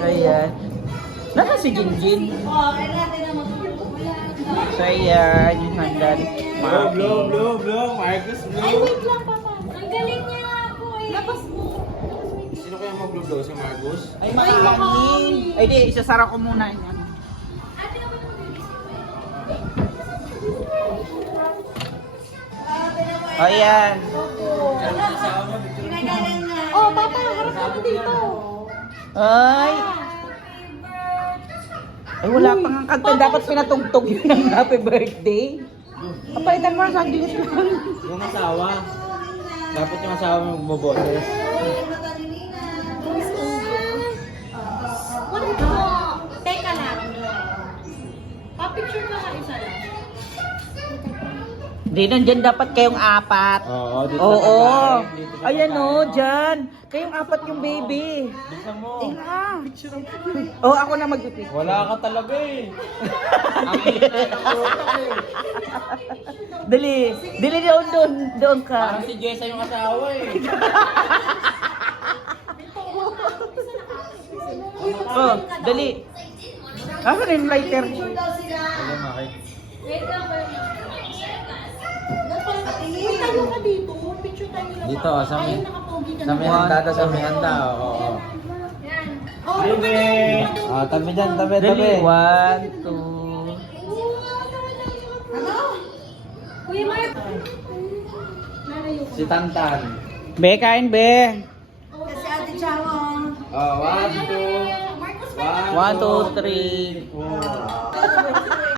Ayan. Nasa si Jinjin? Oo, kaya natin na magpupulan. So ayan, yung handa ni Maki. Marcus, Ay, wait lang, Papa. Ang galing niya ako eh. Labas mo. Sino kaya mag-blow? Si Marcus? Ay, makakanin. Ay, di, isasara ko muna yan. Ate, ako na Ayan. Pinagalan na. Oh, Papa, harap ako dito. Ay. Ay, wala pang ang kanta. Dapat pinatugtog yun ng happy birthday. Kapalitan mo ang saglit lang. Yung asawa. Dapat yung asawa mo magboboses. What ito? Teka lang. Pa-picture ka nga isa lang. Di, nandyan dapat kayong apat. Oo, dito Oo. sa bahay, dito sa Ayan bahay. o, dyan. Kayong apat yung baby. Bilisan mo. Tingnan. Oh, ako na mag-pick. Wala ka talaga eh. Dali. Dali doon ka. Parang si Jessa yung asawa eh. Oh, dali. Asan yung lighter? Wala Maki. Wait lang, wait lang. Uy, tayo ka dito. Picture tayo lang. Dito, sa may- Ayun, nakapogi ka Sa may handa daw, sa may handa. Oo. Yan. Oh, Baby! Ah, tabi dyan, tabi, Dali. tabi. 1, 2. Ano? Kuya Mark. Lalayo ko. Si Tantan. Be, kain, be. Kasi Ate Chawang. Oh, 1, 2. 1, 2, 3.